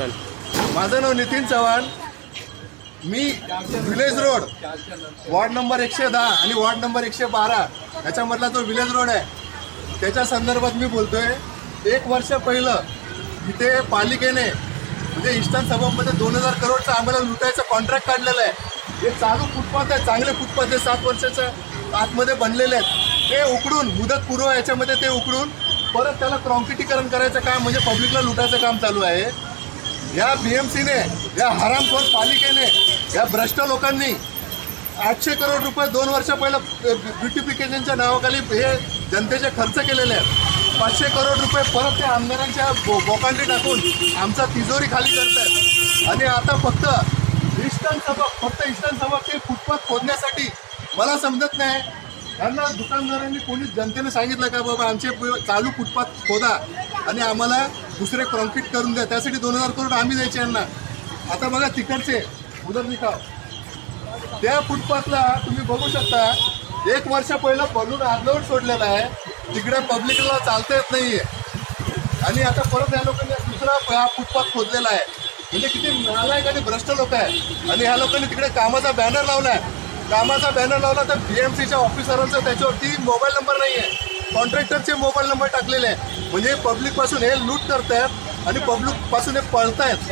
आपण? माझं नाव नितीन चव्हाण. मी village road ward number 110 आणि वॉर्ड नंबर 112 याच्यामधला जो विलेज रोड आहे त्याच्या संदर्भात मी बोलतोय. 1 वर्ष पहिलं इथे पालिकेने म्हणजे इस्टर्न सबअर्बमध्ये 2000 करोडचं आम्हाला लुटायचं कॉन्ट्रॅक्ट काढलेलं आहे. हे चालू फुटपाथ आहे, चांगले फुटपाथ आहे, 7 वर्षाच्या आतमध्ये बनलेले आहेत. ते उकडून मुदतपूर्व याच्यामध्ये ते उकडून परत त्याला कॉन्क्रिटीकरण करायचं काम म्हणजे पब्लिकला लुटायचं काम चालू आहे. या BMCने, या हरामखोर पालिकेने, या भ्रष्ट लोकांनी 800 करोड रुपये 2 वर्ष पहिलं ब्युटिफिकेशनच्या नावाखाली हे जनतेचे खर्च केलेले आहेत. 500 करोड रुपये परत ते आमदारांच्या बोकांडी टाकून आमचा तिजोरी खाली करतायत. आणि आता फक्त इस्टर्न सबअर्ब ते फुटपाथ खोदण्यासाठी मला समजत नाही यांना दुकानदारांनी कोणीच जनतेने सांगितलं का बाबा आमचे चालू फुटपाथ खोदा आणि आम्हाला दुसरे कॉन्क्रीट करून द्या, त्यासाठी 2000 करोड आम्ही द्यायचे यांना. आता बघा तिकडचे उदरनिर्वाह त्या फुटपाथला तुम्ही बघू शकता 1 वर्ष पहिलं बनून अर्धवट सोडलेलं आहे. तिकडे पब्लिकला चालता येत नाहीये आणि आता परत या लोकांनी दुसरा फुटपाथ खोदलेला आहे. म्हणजे किती नालायक आणि भ्रष्ट लोक आहेत. आणि ह्या लोकांनी तिकडे कामाचा बॅनर लावलाय. कामाचा बॅनर लावला तर BMCच्या ऑफिसरांचा त्याच्यावरती मोबाईल नंबर नाही आहे, कॉन्ट्रॅक्टरचे मोबाईल नंबर टाकलेले आहे. म्हणजे पब्लिकपासून हे लूट करतायत आणि पब्लिकपासून हे पळतायत.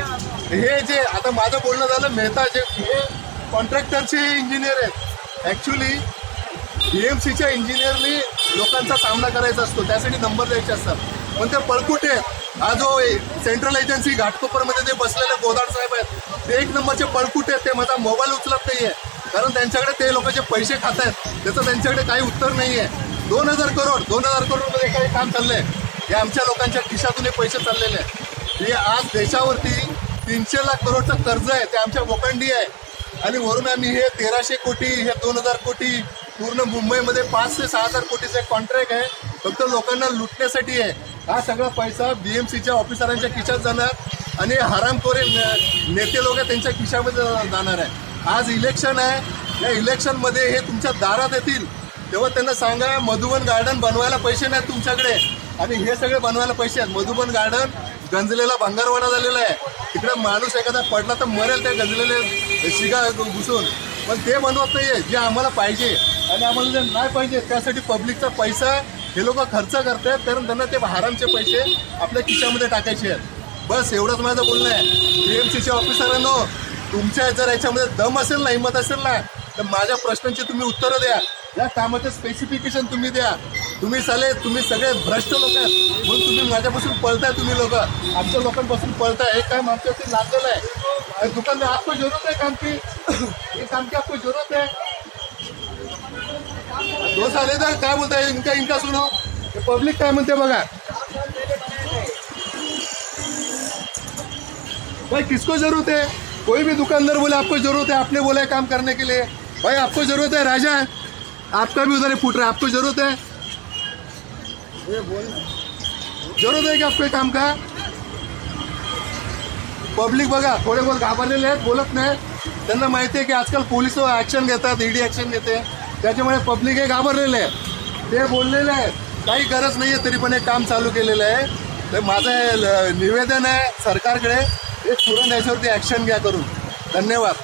हे जे आता माझं बोलणं झालं मेहता जे हे कॉन्ट्रॅक्टरचे इंजिनियर आहेत. ॲक्च्युली BMCच्या इंजिनियरनी लोकांचा सामना करायचा असतो, त्यासाठी नंबर द्यायचे असतात. पण ते पळकुटे आहेत. हा जो सेंट्रल एजन्सी घाटकोपरमध्ये जे बसलेले गोदाड साहेब आहेत ते 1 नंबरचे पळकुटे आहेत. ते माझा मोबाईल उचलत नाही आहे कारण त्यांच्याकडे ते लोकांचे पैसे खात आहेत, त्याचं त्यांच्याकडे काही उत्तर नाही आहे. 2000 करोडमध्ये काही काम चाललंय. हे आमच्या लोकांच्या खिशातून हे पैसे चाललेले आहेत. हे आज देशावरती 300 लाख करोडचं कर्ज आहे, ते आमच्या बोकांडी आहे. आणि वरून आम्ही हे 1300 कोटी, हे 2000 कोटी, पूर्ण मुंबईमध्ये 5 ते 6000 कोटीचा एक कॉन्ट्रॅक्ट आहे, फक्त लोकांना लुटण्यासाठी आहे. हा सगळा पैसा BMCच्या ऑफिसरांच्या खिशात जाणार आणि हरामखोरे नेते लोक त्यांच्या खिशामध्ये जाणार आहे. आज इलेक्शन आहे, या इलेक्शनमध्ये हे तुमच्या दारात येतील तेव्हा त्यांना सांगा मधुबन गार्डन बनवायला पैसे नाहीत तुमच्याकडे आणि हे सगळे बनवायला पैसे आहेत. मधुबन गार्डन गंजलेला भंगारवाडा झालेला आहे. तिकडे माणूस एखादा पडला तर मरेल त्या गंजलेले शिगा घुसून. पण ते बनवत नाही आहे जे आम्हाला पाहिजे आणि आम्हाला जे नाही पाहिजे त्यासाठी पब्लिकचा पैसा हे लोक खर्च करतात कारण त्यांना ते हरामचे पैसे आपल्या खिशामध्ये टाकायचे आहेत. बस एवढंच माझं बोलणं आहे. BMCच्या ऑफिसरांनो, तुमच्या जर याच्यामध्ये दम असेल ना, हिंमत असेल ना, तर माझ्या प्रश्नांची तुम्ही उत्तरं द्या. या कामाचे स्पेसिफिकेशन तुम्ही द्या. तुम्ही सगळे भ्रष्ट लोक आहेत म्हणून तुम्ही माझ्यापासून पळताय. तुम्ही लोक आमच्या लोकांपासून पळताय. हे काम आमच्यावरती लादलेलं आहे. दुकानदार आपको जरूरत है काम की, हे काम की आपको जरूरत है. 2 साल तर काय बोलताय इनका सुनो. पब्लिक काय म्हणते बघा. भाई किसको जरूरत है? कोई भी दुकानदार बोले आपको जरूरत है, आपने बोला है काम करने के लिए. भाई आपको जरूरत है राजा, आपका भी उधर ही फूट रहा है. आपको जरूरत है, जरूरत है कि आपको काम का. पब्लिक बघा थोडे बहुत घाबरलेले आहेत, बोलत नाही. त्यांना माहिती आहे की आजकाल पोलिस ॲक्शन घेतात, ED ॲक्शन घेते, त्याच्यामुळे पब्लिक हे घाबरलेले आहे. ते बोललेले आहेत काही गरज नाही आहे तरी पण हे काम चालू केलेलं आहे. तर माझं निवेदन आहे सरकारकडे, एक तुरंत याच्यावरती ॲक्शन घ्या करून. धन्यवाद.